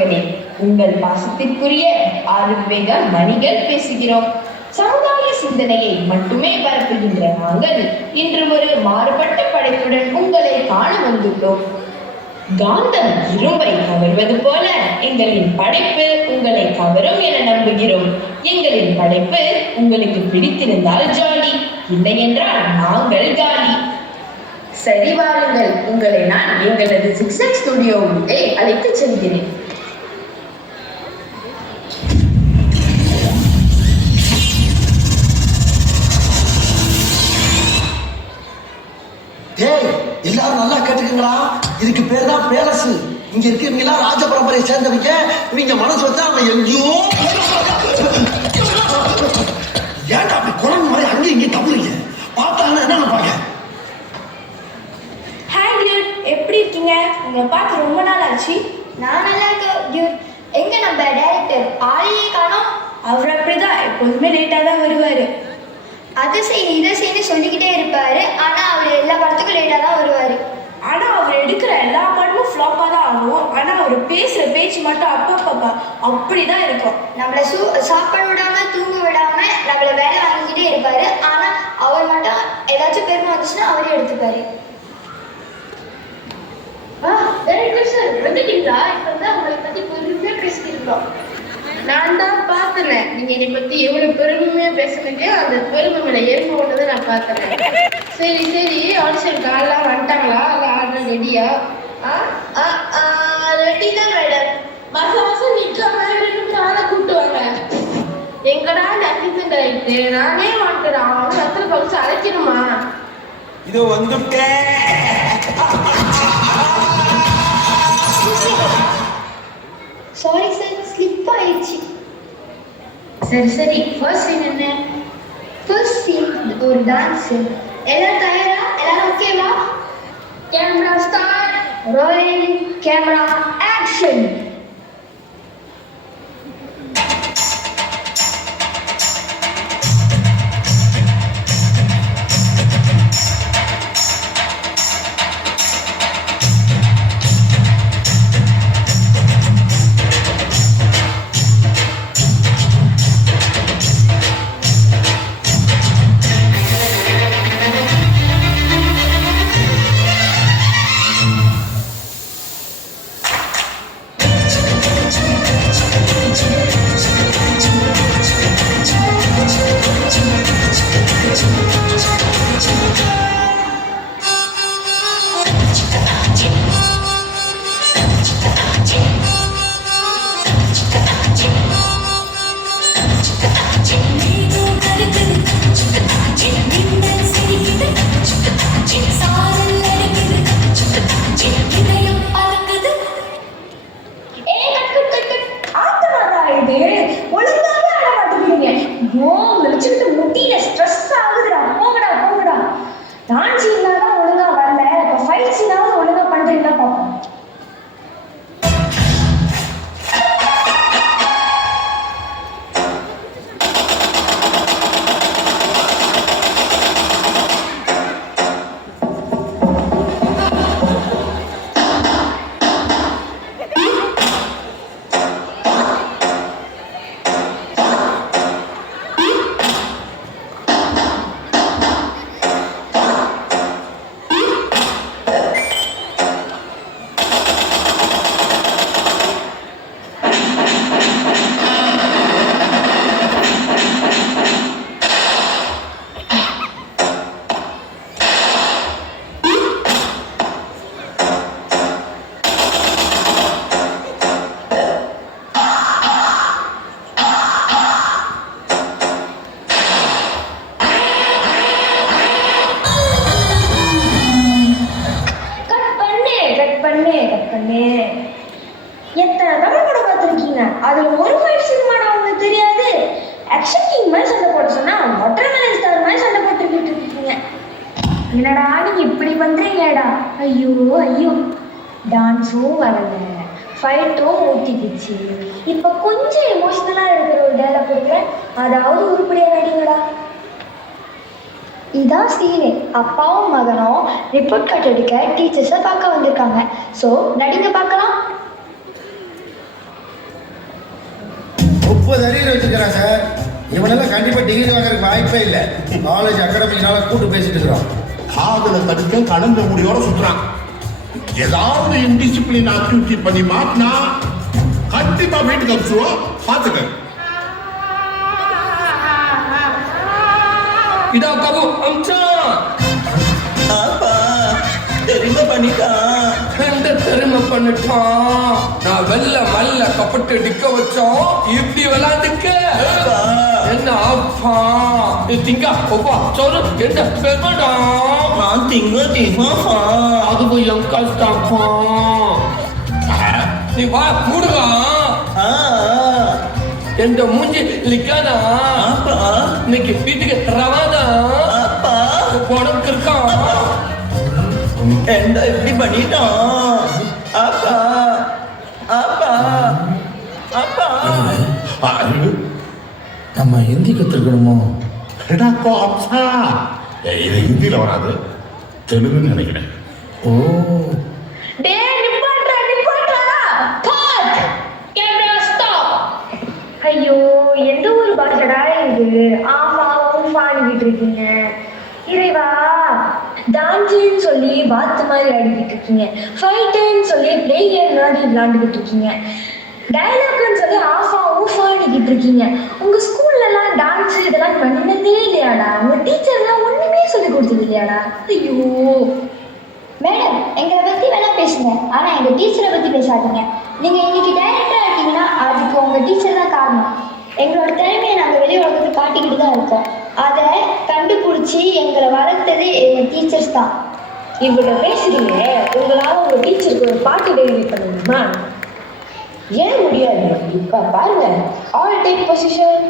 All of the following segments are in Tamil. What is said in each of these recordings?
மக்களே, உங்கள் பாசத்திற்குரிய ஆறுவேக மணிகள் பேசுகிறோம். சமுதாய சிந்தனையை மட்டுமே பரப்புகின்ற நாங்கள் இன்று ஒரு மாறுபட்ட படைப்புடன் உங்களை காண வந்துள்ளோம். காந்தம் இரும்பை கவர்வது போல எங்களின் படைப்பு உங்களை கவரும் என நம்புகிறோம். எங்களின் படைப்பு உங்களுக்கு பிடித்திருந்தால் ஜாலி, இல்லை என்றால் நாங்கள் காலி. சரி வாருங்கள், உங்களை நான் எங்களது சிக்ஸர் ஸ்டுடியோவுக்கு அழைத்துச் செல்கிறேன். எல்லாரும் நல்லா கேட்டுக்கீங்களா? இதுக்கு பேர் தான் பேலஸ். இங்க இருக்கீங்களா ராஜ பரம்பரையை சேர்ந்தவங்க. இவங்க மனசு வச்சா அவன் எங்கேயோ ஏன்டா அப்படி குழந்தை மாதிரி அங்கேயும் இங்கேயும் தப்புறீங்க? பார்த்தாங்கன்னா என்ன நினைப்பாங்க? ஹாய் டியூட், எப்படி இருக்கீங்க? உங்களை பார்த்து ரொம்ப நாள் ஆச்சு. நான் நல்லா இருக்கேன் டியூட். எங்க நம்ம டைரக்டர் ஆளையே காணோம். அவர் அப்படிதான், எப்போதுமே லேட்டாக தான் வருவார். அது செய்யணும் இதை செய்யணும் சொல்லிக்கிட்டே இருப்பாரு. ஆனா அவர் எல்லா படத்துக்கும் லேட்டாக தான் வருவார். ஆனால் அவர் எடுக்கிற எல்லா படமும் ஃப்ளாப்பாக தான் ஆகும். ஆனால் அவர் பேசுகிற பேச்சு மட்டும் அப்பப்பப்பா அப்படி தான் இருக்கும். நம்மளை சாப்பாடு விடாம தூங்க விடாம நம்மளை வேலை வாங்கிக்கிட்டே இருப்பாரு. ஆனா அவர் மட்டும் ஏதாச்சும் பெருமை வந்துச்சுன்னா அவரே எடுத்துப்பாரு. சார் வந்துட்டீங்களா? இப்போ தான் உங்களை பற்றி பொறுமையாக பேசிட்டு இருக்கோம். நான் தான் பார்த்தேன் நீங்க என்னை பத்தி எவ்வளவு பெருமையா பேசுனீங்க. அந்த பெருமை மேல ஏற்ப ஒன்றதை நான் பார்த்தேன். சரி சரி, ஆடிஷன் காலெல்லாம் வந்துட்டாங்களா? இல்லை ஆர்டர் ரெடியா? ரெடி தான் மேடம். மாசம் மாசம் நிற்காம ஆளை கூப்பிட்டுவாங்க. எங்கடா அசிஸ்டன்ட் ஆயிட்டு நானே வந்துட்டேன். அவன் ரத்தன பரிசு அழைக்கணுமா? இது வந்துட்டேன். சாரி சார், ஸ்லிப் ஆயிடுச்சு. சரி சரி, ஃபர்ஸ்ட் சீன் என்ன? ஃபர்ஸ்ட் சீன் ஒரு டான்ஸ். எல்லாரும் தயாரா? எல்லாரும் ஓகேவா? Camera start. Rolling camera action. Dance சீனாதான் ஒழுங்கா வரல, இப்போ ஃபைட் சீனாவது ஒழுங்கா பண்றீங்களா பார்ப்போம். எத்தனை தமிழ் படம் பார்த்துருக்கீங்க, அதுல ஒரு ஃபைட் சினிமாடா உங்களுக்கு தெரியாது? ஆக்ஷன் கிங் மாதிரி சண்டை போட சொன்னா வாட்டர்மெலன் ஸ்டார் மாதிரி சண்டை போட்டுக்கிட்டு இருக்கீங்க. என்னடா நீங்க இப்படி பண்றீங்கடா? ஐயோ ஐயோ, டான்ஸும் வரல, ஃபைட்டும் ஊத்திக்கிச்சு. இப்போ கொஞ்சம் எமோஷனலா இருக்கிற ஒரு டைலாக் கொடுக்குறேன், அதாவது உருப்படியா நடிங்கடா. இதான் சீனு. அப்பாவும் மகனும் ரிப்போர்ட் கார்டு எடுக்க டீச்சர்ஸை பார்க்க வந்திருக்காங்க. ஸோ நடிங்க பார்க்கலாம். 30 அரியர் வச்சிருக்கிறான் சார். இவனெல்லாம் கண்டிப்பா டிகிரி வாங்குறதுக்கு வாய்ப்பே இல்லை. காலேஜ் அகாடமினால கூட்டு பேசிட்டு இருக்கிறோம். காதல தடுக்க கலந்த முடியோட சுத்துறான். ஏதாவது இன்டிசிப்ளின் ஆக்டிவிட்டி பண்ணி மாட்டினா கண்டிப்பா வீட்டுக்கு அனுப்பிச்சுவோம். பாத்துக்க. இதா கபு அம்சா அப்பா தெரியுமா பண்ணிட்டான். தெரியுமா பண்ணிட்டான். நான் வெள்ள கப்பட்டு டிக்க வச்சோம். இப்படி விளையாண்டுக்க என்ன அப்பா திங்க ஒப்பா சொல்லு என்ன பெருமாடா. நான் திங்கப்பா அதுவும் என் கஷ்டப்பா. நீ வா மூடுவா எந்த மூஞ்சி லிக்காதா. இன்னைக்கு வீட்டுக்கு தரவாதா உனக்கு இருக்கான். என்ன இப்படி பண்ணிட்டான். அப்பா அப்பா அப்பா நம்ம ஹிந்தி கற்றுக்கணுமோ? இது ஹிந்தியில வராது, தெலுங்குன்னு நினைக்கிறேன். ஓ டேய் நிப்பாட்றா கட் கேமரா ஸ்டாப். ஐயோ எந்த ஒரு பாஷடா இது? ஆமா ஊஃபானிக்கிட்டு இருக்கீங்க. இறைவா டான்ஸுன்னு சொல்லி பாத்து மாதிரி ஆடிக்கிட்டு இருக்கீங்க. ஃபைட்டுன்னு சொல்லி பிளேயர் மாதிரி விளாண்டுக்கிட்டு இருக்கீங்க. டைலாக்னு சொல்லி ஆஃபா ஊஃபானிக்கிட்டு இருக்கீங்க. உங்க ஸ்கூல்லலாம் டான்ஸ் இதெல்லாம் பண்ணதே இல்லையாடா? உங்க டீச்சர்லாம் ஒண்ணுமே சொல்லி கொடுத்தது இல்லையாடா? ஐயோ மேடம், எங்களை பற்றி வேணா பேசுங்க, ஆனால் எங்கள் டீச்சரை பற்றி பேசாதீங்க. நீங்கள் இன்னைக்கு டைரக்டராக இருக்கீங்கன்னா அதுக்கு உங்கள் டீச்சர் தான் காரணம். எங்களோட திறமையை நாங்கள் வெளி உலகத்துக்கு காட்டிக்கிட்டு தான் இருக்கோம். அதை கண்டுபிடிச்சி எங்களை வளர்த்தது எங்கள் டீச்சர்ஸ் தான். இவ்வளோ பேசுறீங்க, உங்களால உங்க டீச்சருக்கு ஒரு பாட்டு டெலிவரி பண்ணணுமா? ஏன் முடியாது? இப்ப பாருங்க. All take position.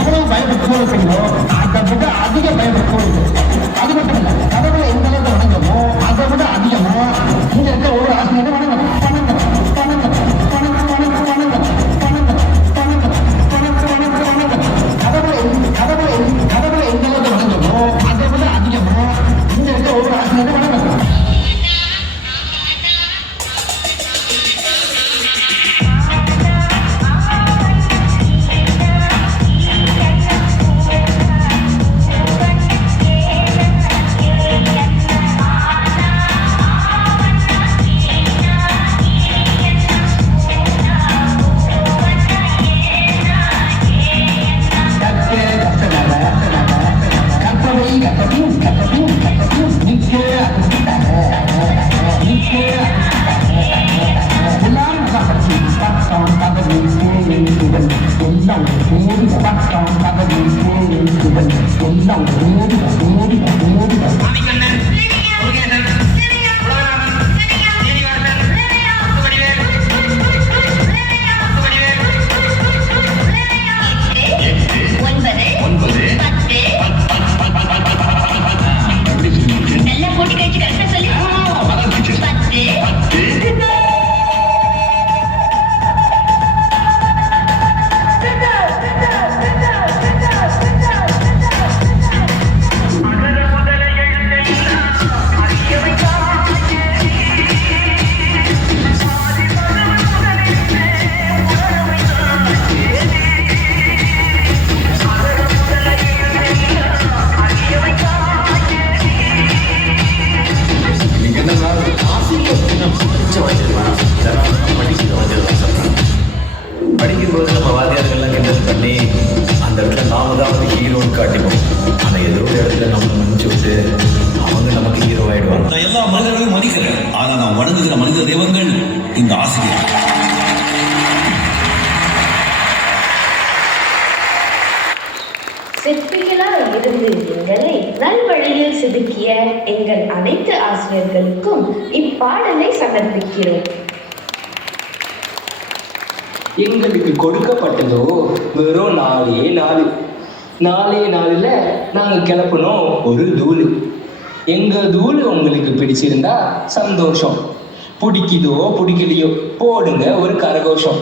எவ்வளவு பயப்பட்டு அதை விட அதிக பயப்பட்டு அது மட்டும் இல்லை, கடவுளை எந்த அளவுக்கு வணங்கமோ அதை விட அதிகமா இங்க இருக்க ஒரு ஆசிரியர் வணங்கணும். கடவுளை எந்த அளவுக்கு வணங்கமோ அதை விட அதிகமா இங்க இருக்க ஒரு ஆசிரியர் வணங்கணும். படிக்கும்போது நம்ம வாத்தியார்கள்லாம் கிண்டல் பண்ணி அந்த இடத்துல நாம தான் வந்து ஹீரோன்னு காட்டிப்போம். ஆனால் ஏதோ ஒரு இடத்துல நம்ம மன்னிச்சு விட்டு அவங்க நமக்கு ஹீரோ ஆயிடுவாங்க. நான் எல்லா மனிதர்களையும் மதிக்கிறேன், ஆனால் நான் வணங்குகிற மனித தெய்வங்கள் இந்த ஆசிரியர். சிற்பிகளாக இருந்து எங்களை நல்வழியில் செதுக்கிய எங்கள் அனைத்து ஆசிரியர்களுக்கும் இப்பாடலை சமர்ப்பிக்கிறோம். எங்களுக்கு கொடுக்கப்பட்டதோ வெறும் 4 நாளில் நாங்கள் கிளப்பணும் ஒரு தூள். எங்கள் தூள் உங்களுக்கு பிடிச்சிருந்தா சந்தோஷம், பிடிக்குதோ பிடிக்கலையோ போடுங்க ஒரு கரகோஷம்.